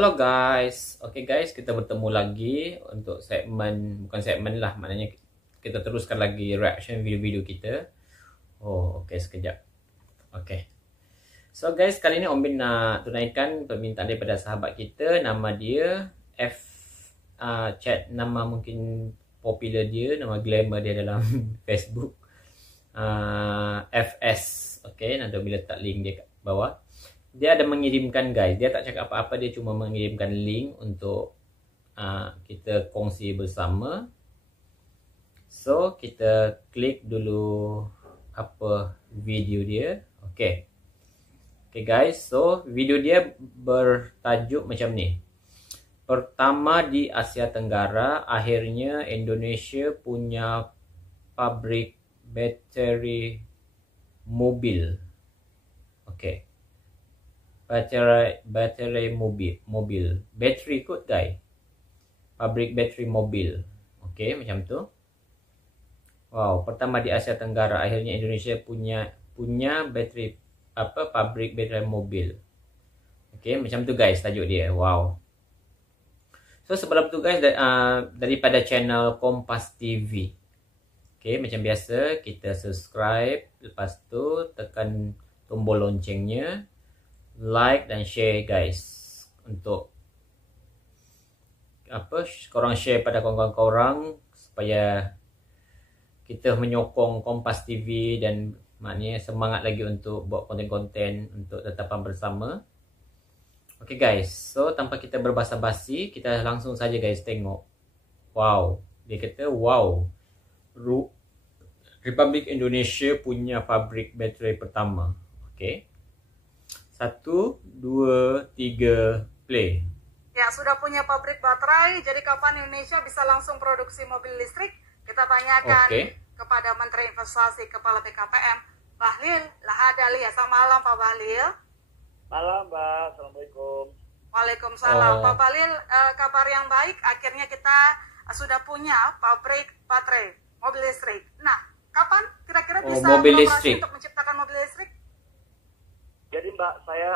Halo guys, oke guys, kita bertemu lagi untuk segmen, bukan segmen lah, maknanya kita teruskan lagi reaction video-video kita. Oh, oke, sekejap. Oke. So guys, kali ini Om Bin nak tunaikan permintaan daripada sahabat kita, nama dia chat nama mungkin popular dia, nama glamour dia dalam Facebook. FS. Oke, nanti bila letak link dia kat bawah. Dia ada mengirimkan guys, dia tak cakap apa-apa, dia cuma mengirimkan link untuk kita kongsi bersama. So kita klik dulu apa video dia. Okay guys, so video dia bertajuk macam ni: pertama di Asia Tenggara, akhirnya Indonesia punya pabrik bateri mobil. Okay, bateri mobil bateri kot guys, pabrik bateri mobil. Okey, macam tu. Wow, pertama di Asia Tenggara, akhirnya Indonesia punya bateri pabrik bateri mobil. Okey, macam tu guys tajuk dia. Wow. So sebelum tu guys, daripada channel Kompas TV. Okey, macam biasa kita subscribe, lepas tu tekan tombol loncengnya, like dan share guys, untuk korang share pada kawan-kawan korang supaya kita menyokong Kompas TV dan maknanya semangat lagi untuk buat konten-konten untuk tetapan bersama. Okay guys, so tanpa kita berbasa-basi, kita langsung saja guys tengok. Wow, dia kata wow, Republik Indonesia punya pabrik bateri pertama. Okay, 1, 2, 3, play. Ya, sudah punya pabrik baterai, jadi kapan Indonesia bisa langsung produksi mobil listrik? Kita tanyakan kepada Menteri Investasi, Kepala BKPM, Bahlil Lahadalia. Selamat malam Pak Bahlil. Malam Mbak, Assalamualaikum. Waalaikumsalam. Pak Bahlil, kabar yang baik, akhirnya kita sudah punya pabrik baterai mobil listrik. Nah, kapan kira-kira bisa beroperasi untuk menciptakan mobil listrik? Jadi Mbak, saya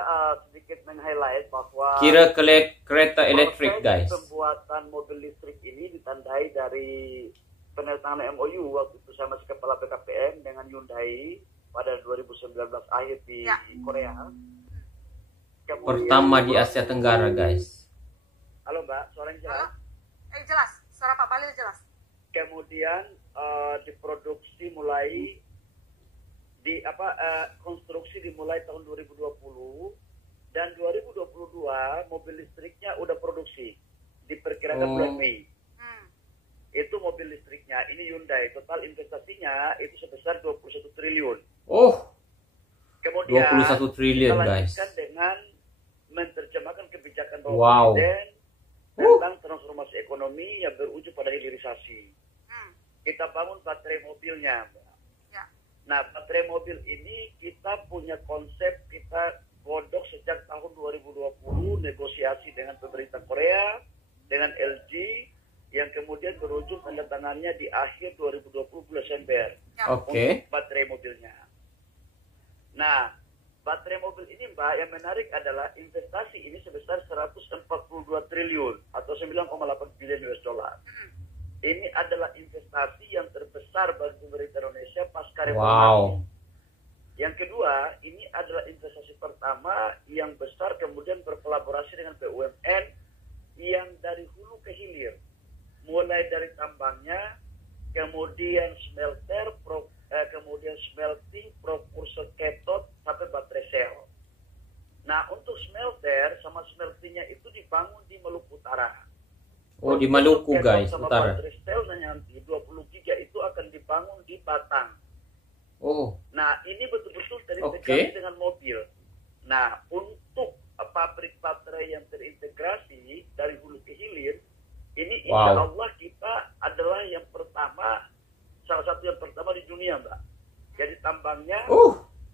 sedikit men-highlight bahwa kereta elektrik guys. Pembuatan mobil listrik ini ditandai dari penandatanganan MOU waktu itu sama Kepala BKPM dengan Hyundai pada 2019 akhir di Korea. Kemudian, pertama di Asia Tenggara guys. Halo Mbak, suaranya jelas? Jelas, suara Pak Bahlil jelas. Kemudian diproduksi mulai konstruksi dimulai tahun 2020 dan 2022 mobil listriknya udah produksi, diperkirakan bulan Mei. Itu mobil listriknya, ini Hyundai, total investasinya itu sebesar 21 triliun. Kemudian 21 triliun guys, dengan menerjemahkan kebijakan Bapak Presiden tentang transformasi ekonomi yang berujung pada hilirisasi. Kita bangun baterai mobilnya. Nah, baterai mobil ini kita punya konsep, kita godok sejak tahun 2020, negosiasi dengan pemerintah Korea, dengan LG, yang kemudian berujung tanda tangannya di akhir 2020 bulan Desember untuk baterai mobilnya. Nah, baterai mobil ini Mbak, yang menarik adalah investasi ini sebesar 142 triliun atau 9,8 bilion US dollar. Ini adalah investasi yang terbesar bagi pemerintah Indonesia pasca reformasi. Yang kedua, ini adalah investasi pertama yang besar kemudian berkolaborasi dengan BUMN yang dari hulu ke hilir. Mulai dari tambangnya, kemudian smelter, kemudian smelting, prekursor cathode, sampai baterai sel. Nah, untuk smelter sama smeltingnya itu dibangun di Maluku Utara. Di Maluku guys, utara. Baterai selnya nanti 20 giga itu akan dibangun di Batang. Nah, ini betul-betul terintegrasi dengan mobil. Nah, untuk pabrik baterai yang terintegrasi dari hulu ke hilir, ini insya Allah kita adalah yang pertama, salah satu yang pertama di dunia Mbak. Jadi tambangnya,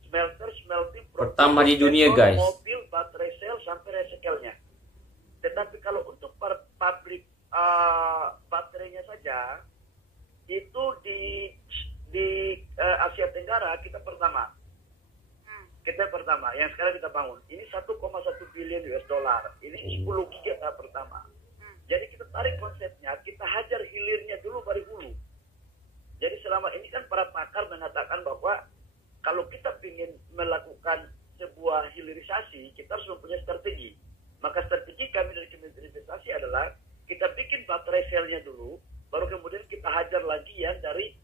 smelter, smelting, pertama di dunia guys. Mobil, baterai sel sampai recycle-nya. Tetapi kalau untuk pabrik baterainya saja, itu di Asia Tenggara kita pertama. Yang sekarang kita bangun. Ini 1,1 billion US dollar. Ini 10 giga tahap pertama. Jadi kita tarik konsepnya, kita hajar hilirnya dulu baru hulu. Jadi selama ini kan para pakar mengatakan bahwa kalau kita ingin melakukan sebuah hilirisasi, kita harus mempunyai strategi. Maka strategi kami dari Kementerian Investasi adalah kita bikin baterai selnya dulu, baru kemudian kita hajar lagi yang dari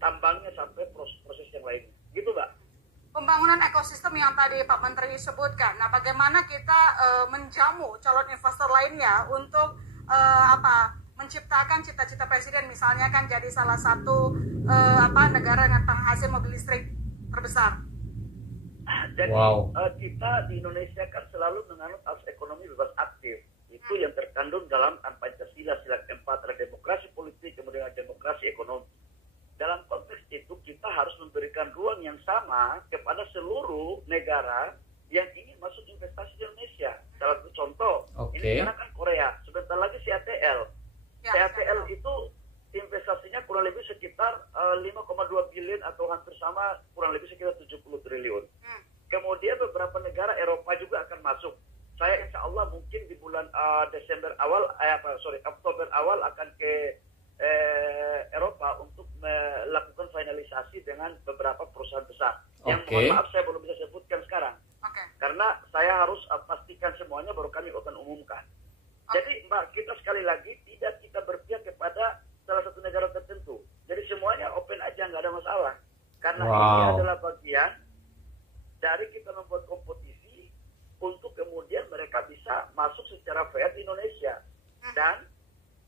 tambangnya sampai proses yang lainnya. Gitu, Mbak. Pembangunan ekosistem yang tadi Pak Menteri sebutkan. Nah, bagaimana kita menjamu calon investor lainnya untuk menciptakan cita-cita presiden, misalnya kan jadi salah satu negara dengan penghasil mobil listrik terbesar. Jadi kita di Indonesia kan selalu menganut asas ekonomi bebas aktif. Itu yang terkandung dalam Pancasila sila keempat, ada demokrasi politik, kemudian ada demokrasi ekonomi. Dalam konteks itu kita harus memberikan ruang yang sama kepada seluruh negara yang ingin masuk investasi di Indonesia. Salah satu contoh, ini sekarang kan Korea, sebentar lagi CATL. CATL itu investasinya kurang lebih sekitar 5,2 billion atau hampir sama, kurang lebih sekitar 70 triliun. Kemudian beberapa negara Eropa juga akan masuk. Saya insya Allah mungkin di bulan Oktober awal akan ke Eropa untuk melakukan finalisasi dengan beberapa perusahaan besar. Yang mohon maaf saya belum bisa sebutkan sekarang. Karena saya harus pastikan semuanya baru kami akan umumkan. Jadi Mbak, kita sekali lagi tidak kita berpihak kepada salah satu negara tertentu. Jadi semuanya open aja, nggak ada masalah. Karena ini adalah bagian dari kita membuat kompetisi untuk kemudian mereka bisa masuk secara fair di Indonesia. Dan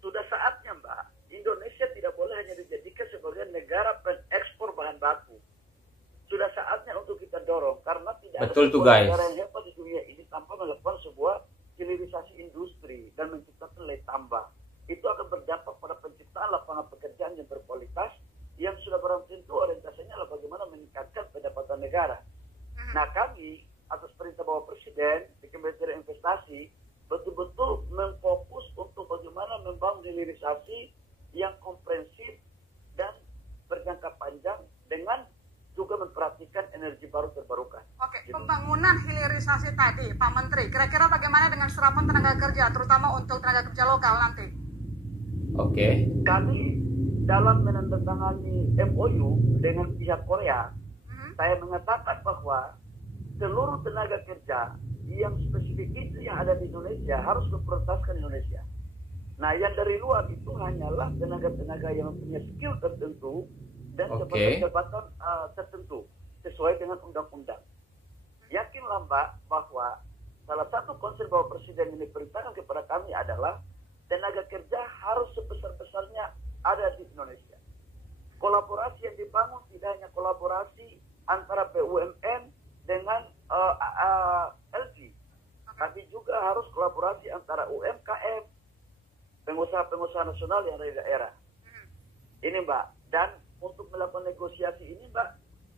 sudah saatnya Mbak, Indonesia tidak boleh hanya dijadikan sebagai negara pengekspor bahan baku. Sudah saatnya untuk kita dorong, karena tidak ada sebuah negara yang hebat di dunia ini tanpa melakukan sebuah hilirisasi industri dan menciptakan nilai tambah. Itu akan berdampak pada penciptaan lapangan pekerjaan yang berkualitas, yang sudah barang tentu orientasinya adalah bagaimana meningkatkan pendapatan negara. Nah, kami atas perintah Bapak Presiden di Kementerian Investasi betul-betul memfokus untuk bagaimana membangun hilirisasi yang komprehensif dan berjangka panjang dengan juga memperhatikan energi baru terbarukan. Gitu. Pembangunan hilirisasi tadi, Pak Menteri, kira-kira bagaimana dengan serapan tenaga kerja, terutama untuk tenaga kerja lokal nanti? Kami dalam menandatangani MOU dengan pihak Korea, saya mengatakan bahwa seluruh tenaga kerja yang spesifik itu yang ada di Indonesia harus diprioritaskan Indonesia. Nah, yang dari luar itu hanyalah tenaga-tenaga yang mempunyai skill tertentu dan jabatan-jabatan tertentu sesuai dengan undang-undang. Yakinlah Mbak bahwa salah satu konsep Bapak Presiden yang diperintahkan kepada kami adalah tenaga kerja harus sebesar-besarnya ada di Indonesia. Kolaborasi yang dibangun tidak hanya kolaborasi antara BUMN dengan LG, tapi juga harus kolaborasi antara UMKM, pengusaha-pengusaha nasional yang ada di daerah. Ini Mbak, dan untuk melakukan negosiasi ini Mbak,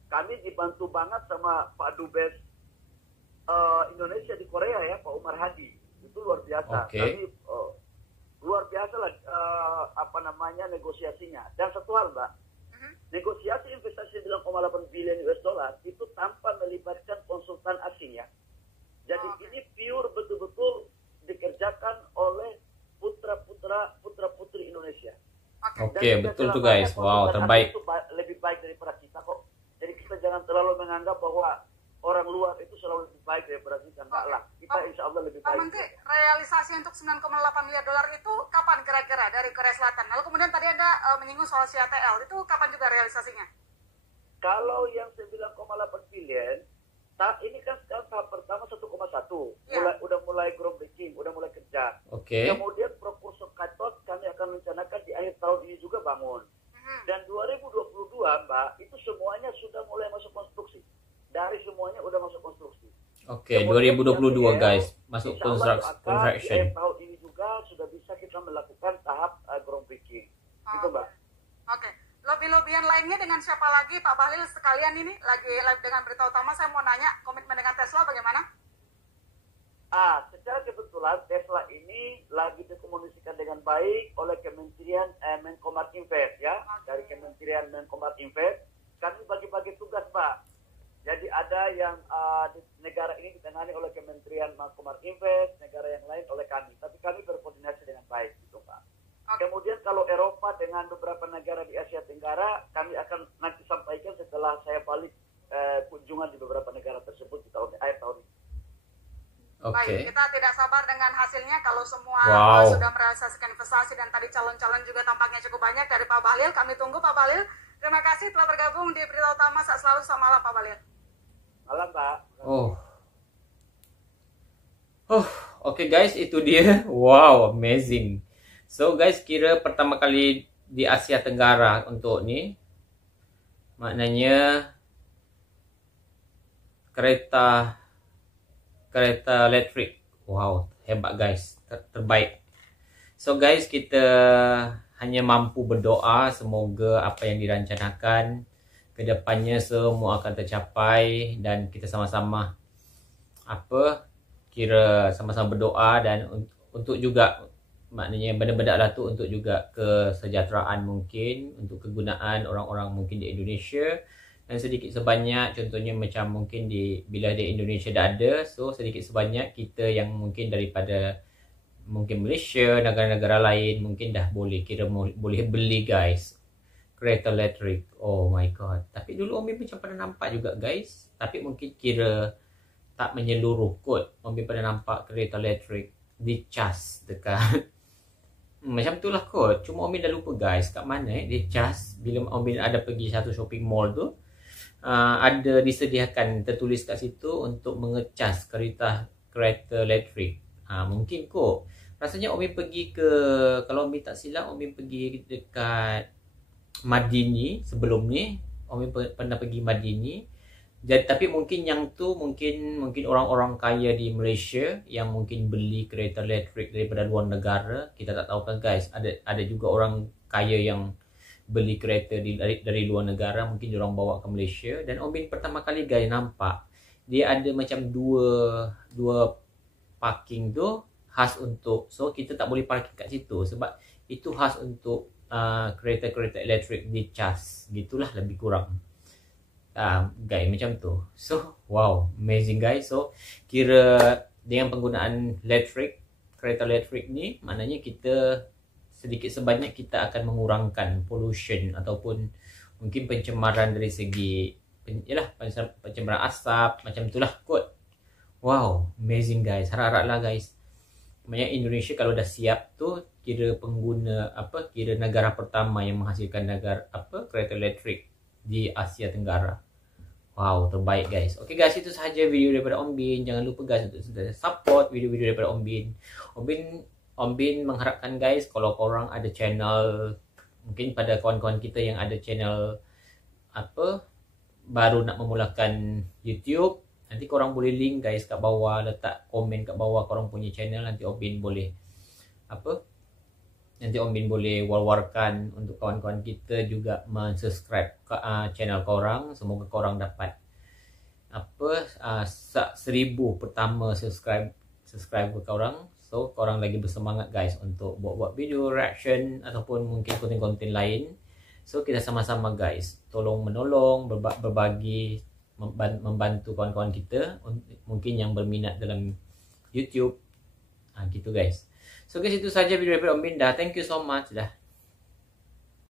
kami dibantu banget sama Pak Dubes Indonesia di Korea ya, Pak Umar Hadi. Itu luar biasa. Kami luar biasa lah negosiasinya. Dan satu hal Mbak, negosiasi investasi 9,8 billion US dollar itu tanpa melibatkan konsultan asing ya. Jadi ini pure betul-betul dikerjakan oleh putra-putri Indonesia. Betul tuh guys. Wow, terbaik. Itu lebih baik daripada kita kok. Jadi kita jangan terlalu menganggap bahwa orang luar itu selalu lebih baik daripada kita. Enggak lah. Kita insya Allah lebih baik. Pak Menteri, realisasi untuk 9,8 miliar dolar itu kapan kira-kira dari Korea Selatan? Lalu kemudian tadi Anda menyinggung soal CATL. Itu kapan juga realisasinya? Kalau yang 9,8 billion, ini kan sekarang tahap pertama 1,1. Udah mulai groundbreaking, udah mulai kerja. Kemudian proposal katot kami akan rencanakan di akhir tahun ini juga bangun. Dan 2022 Mbak, itu semuanya sudah mulai masuk konstruksi. Dari semuanya udah masuk konstruksi. 2022 guys, masuk construction. Di tahun ini juga sudah bisa kita melakukan tahap groundbreaking. Gitu Mbak. Lobby-lobbyan lainnya dengan siapa lagi Pak Bahlil sekalian ini? Lagi dengan berita utama saya mau nanya, komitmen dengan Tesla bagaimana? Secara kebetulan Tesla ini lagi dikomunikasikan dengan baik oleh Kementerian Menkomark Invest ya. Dari Kementerian Menkomark Invest kami bagi-bagi tugas Pak. Jadi ada yang di negara ini ditangani oleh Kementerian Komarinvest, negara yang lain oleh kami. Tapi kami berkoordinasi dengan baik, gitu Pak. Kemudian kalau Eropa dengan beberapa negara di Asia Tenggara, kami akan nanti sampaikan setelah saya balik kunjungan di beberapa negara tersebut di akhir tahun ini. Baik, kita tidak sabar dengan hasilnya. Kalau semua sudah merealisasikan investasi dan tadi calon-calon juga tampaknya cukup banyak dari Pak Bahlil. Kami tunggu Pak Bahlil. Terima kasih telah bergabung di Berita Utama. Saat selalu, selamat malam Pak Bahlil. Malam Pak. Oke guys, itu dia. Wow, amazing. So guys, kira pertama kali di Asia Tenggara untuk ni, maknanya kereta elektrik. Wow, hebat guys, terbaik. So guys, kita hanya mampu berdoa semoga apa yang dirancangkan kedepannya semua akan tercapai, dan kita sama-sama sama-sama berdoa, dan untuk juga maknanya benda-benda lah tu untuk juga kesejahteraan mungkin, untuk kegunaan orang-orang mungkin di Indonesia, dan sedikit sebanyak contohnya macam mungkin bila di Indonesia dah ada, so sedikit sebanyak kita yang mungkin daripada mungkin Malaysia, negara-negara lain mungkin dah boleh boleh beli guys kereta elektrik. Oh my god. Tapi dulu Om Bin macam pernah nampak juga guys. Tapi mungkin kira tak menyeluruh kot. Om Bin pernah nampak kereta elektrik dicas dekat macam tu lah kot. Cuma Om Bin dah lupa guys kat mana dicas. Bila Om Bin ada pergi satu shopping mall tu, ada disediakan tertulis kat situ untuk mengecas kereta elektrik. Mungkin kot. Rasanya Om Bin pergi kalau Om Bin tak silap, Om Bin pergi dekat Madini sebelum ni. Om Bin pernah pergi Madini. Jadi, tapi mungkin yang tu mungkin orang-orang kaya di Malaysia yang mungkin beli kereta elektrik daripada luar negara. Kita tak tahu kan guys. Ada juga orang kaya yang beli kereta dari luar negara, mungkin diorang bawa ke Malaysia. Dan Om Bin pertama kali guys nampak dia ada macam dua parking tu khas untuk, so kita tak boleh parking kat situ sebab itu khas untuk kereta-kereta elektrik dicas. Gitulah lebih kurang guys, macam tu. So wow, amazing guys. So kira dengan penggunaan kereta elektrik ni, maknanya kita sedikit sebanyak kita akan mengurangkan pollution ataupun mungkin pencemaran dari segi pencemaran asap, macam itulah kot. Wow, amazing guys. Harap-haraplah guys, maknanya Indonesia kalau dah siap tu, kira kira negara pertama yang menghasilkan kereta elektrik di Asia Tenggara. Wow, terbaik guys. Okay guys, itu sahaja video daripada Om Bin. Jangan lupa guys untuk support video-video daripada Om Bin. Om Bin mengharapkan guys, kalau korang ada channel, mungkin pada kawan-kawan kita yang ada channel baru nak memulakan YouTube, nanti korang boleh link guys kat bawah, letak komen kat bawah korang punya channel. Nanti Om Bin boleh nanti Om Bin boleh war-warkan untuk kawan-kawan kita juga mensubscribe ke channel korang. Semoga korang dapat 1000 pertama subscribe ke korang. So korang lagi bersemangat guys untuk buat video reaction ataupun mungkin konten-konten lain. So kita sama-sama guys tolong menolong, berbagi, membantu kawan-kawan kita mungkin yang berminat dalam YouTube. Gitu guys. So guys, itu saja video daripada Om Bin. Thank you so much dah.